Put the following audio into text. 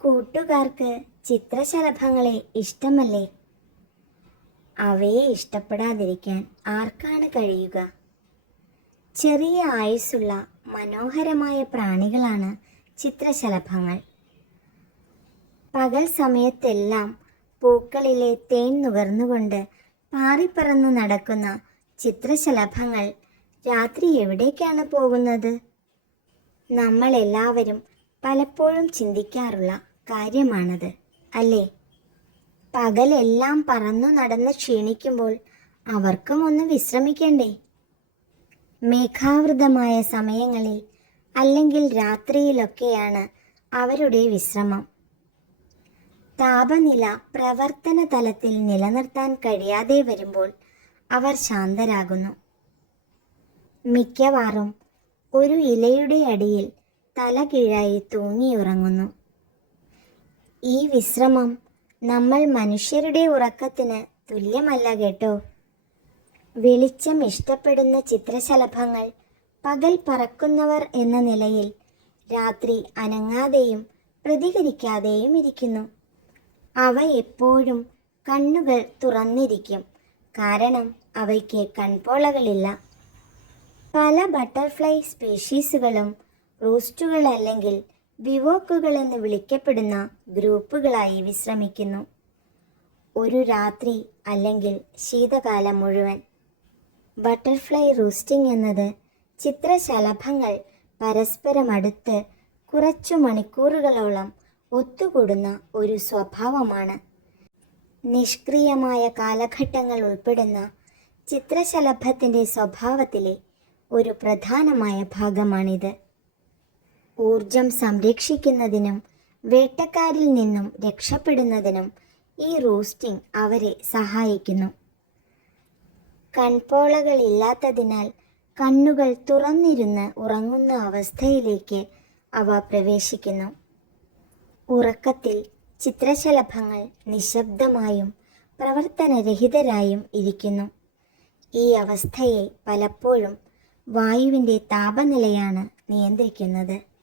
കൂട്ടുകാർക്ക് ചിത്രശലഭങ്ങളെ ഇഷ്ടമല്ലേ? അവയെ ഇഷ്ടപ്പെടാതിരിക്കാൻ ആർക്കാണ് കഴിയുക? ചെറിയ ആയുസ്സുള്ള മനോഹരമായ പ്രാണികളാണ് ചിത്രശലഭങ്ങൾ. പകൽ സമയത്തെല്ലാം പൂക്കളിലെ തേൻ നുകർന്നുകൊണ്ട് പാറിപ്പറന്ന് നടക്കുന്ന ചിത്രശലഭങ്ങൾ രാത്രി എവിടേക്കാണ് പോകുന്നത്? നമ്മളെല്ലാവരും പലപ്പോഴും ചിന്തിക്കാറുള്ള കാര്യമാണത് അല്ലേ? പകലെല്ലാം പറന്നു നടന്ന് ക്ഷീണിക്കുമ്പോൾ അവർക്കും ഒന്ന് വിശ്രമിക്കണ്ടേ? മേഘാവൃതമായ സമയങ്ങളിൽ അല്ലെങ്കിൽ രാത്രിയിലൊക്കെയാണ് അവരുടെ വിശ്രമം. താപനില പ്രവർത്തന തലത്തിൽ നിലനിർത്താൻ കഴിയാതെ വരുമ്പോൾ അവർ ശാന്തരാകുന്നു. മിക്കവാറും ഒരു ഇലയുടെ അടിയിൽ തല കീഴായി തൂങ്ങിയുറങ്ങുന്നു. ഈ വിശ്രമം നമ്മൾ മനുഷ്യരുടെ ഉറക്കത്തിന് തുല്യമല്ല കേട്ടോ. വെളിച്ചം ഇഷ്ടപ്പെടുന്ന ചിത്രശലഭങ്ങൾ പകൽ പറക്കുന്നവർ എന്ന നിലയിൽ രാത്രി അനങ്ങാതെയും പ്രതികരിക്കാതെയും ഇരിക്കുന്നു. അവ എപ്പോഴും കണ്ണുകൾ തുറന്നിരിക്കും. കാരണം അവയ്ക്ക് കൺപോളകളില്ല. പല ബട്ടർഫ്ലൈ സ്പീഷീസുകളും റൂസ്റ്റുകൾ അല്ലെങ്കിൽ ബിവോക്കുകൾ എന്ന് വിളിക്കപ്പെടുന്ന ഗ്രൂപ്പുകളായി വിശ്രമിക്കുന്നു. ഒരു രാത്രി അല്ലെങ്കിൽ ശീതകാലം മുഴുവൻ. ബട്ടർഫ്ലൈ റൂസ്റ്റിംഗ് എന്നത് ചിത്രശലഭങ്ങൾ പരസ്പരം അടുത്ത് കുറച്ചു മണിക്കൂറുകളോളം ഒത്തുകൂടുന്ന ഒരു സ്വഭാവമാണ്. നിഷ്ക്രിയമായ കാലഘട്ടങ്ങൾ ഉൾപ്പെടുന്ന ചിത്രശലഭത്തിന്റെ സ്വഭാവത്തിലെ ഒരു പ്രധാനമായ ഭാഗമാണിത്. ഊർജം സംരക്ഷിക്കുന്നതിനും വേട്ടക്കാരിൽ നിന്നും രക്ഷപ്പെടുന്നതിനും ഈ റൂസ്റ്റിംഗ് അവരെ സഹായിക്കുന്നു. കൺപോളകൾ കൺപോളകളില്ലാത്തതിനാൽ കണ്ണുകൾ തുറന്നിരുന്ന് ഉറങ്ങുന്ന അവസ്ഥയിലേക്ക് അവ പ്രവേശിക്കുന്നു. ഉറക്കത്തിൽ ചിത്രശലഭങ്ങൾ നിശബ്ദമായും പ്രവർത്തനരഹിതരായും ഇരിക്കുന്നു. ഈ അവസ്ഥയെ പലപ്പോഴും വായുവിന്റെ താപനിലയാണ് നിയന്ത്രിക്കുന്നത്.